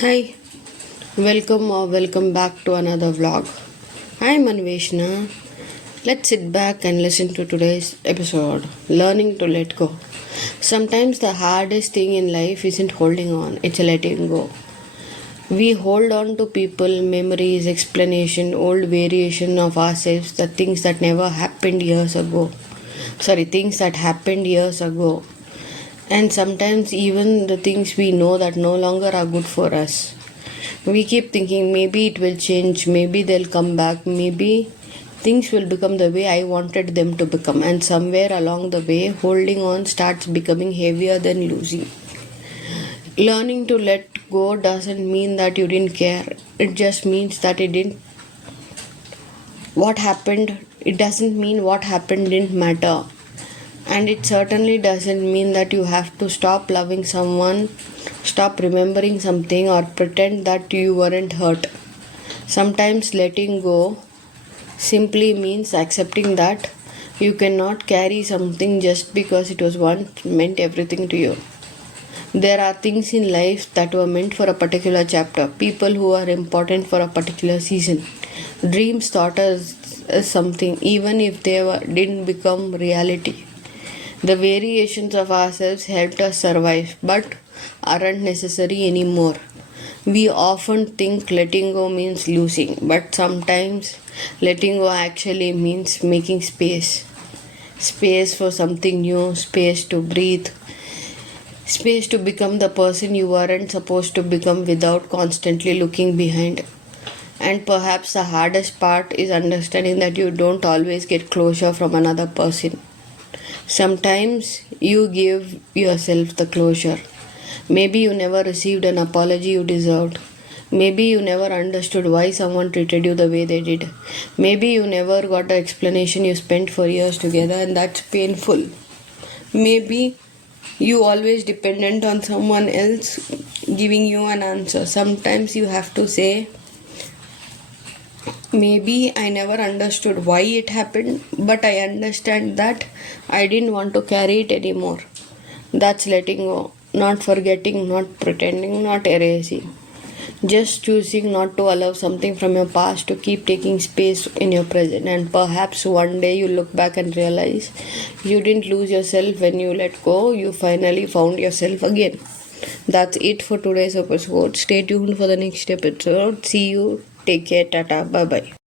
Hi, welcome or welcome back to another vlog. I'm Anveshna. Let's sit back and listen to today's episode Learning to Let Go. Sometimes the hardest thing in life isn't holding on, it's letting go. We hold on to people, memories, explanation, old variation of ourselves, the things that never happened years ago. Things that happened years ago. And sometimes even the things we know that no longer are good for us. We keep thinking maybe it will change, maybe they'll come back, maybe things will become the way I wanted them to become. And somewhere along the way, holding on starts becoming heavier than losing. Learning to let go doesn't mean that you didn't care, it just means that it doesn't mean what happened didn't matter. And it certainly doesn't mean that you have to stop loving someone, stop remembering something, or pretend that you weren't hurt. Sometimes letting go simply means accepting that you cannot carry something just because it was once meant everything to you. There are things in life that were meant for a particular chapter, people who are important for a particular season, dreams thought as something, even if didn't become reality. The variations of ourselves helped us survive but aren't necessary anymore. We often think letting go means losing, but sometimes letting go actually means making space. Space for something new, space to breathe, space to become the person you weren't supposed to become without constantly looking behind. And perhaps the hardest part is understanding that you don't always get closure from another person. Sometimes you give yourself the closure. Maybe you never received an apology you deserved. Maybe you never understood why someone treated you the way they did. Maybe you never got the explanation you spent for years together, and that's painful. Maybe you always dependent on someone else giving you an answer. Sometimes you have to say, maybe I never understood why it happened, but I understand that I didn't want to carry it anymore. That's letting go. Not forgetting, not pretending, not erasing. Just choosing not to allow something from your past to keep taking space in your present. And perhaps one day you look back and realize you didn't lose yourself when you let go, you finally found yourself again. That's it for today's episode. Stay tuned for the next episode. See you. Take care. Tata. Bye bye.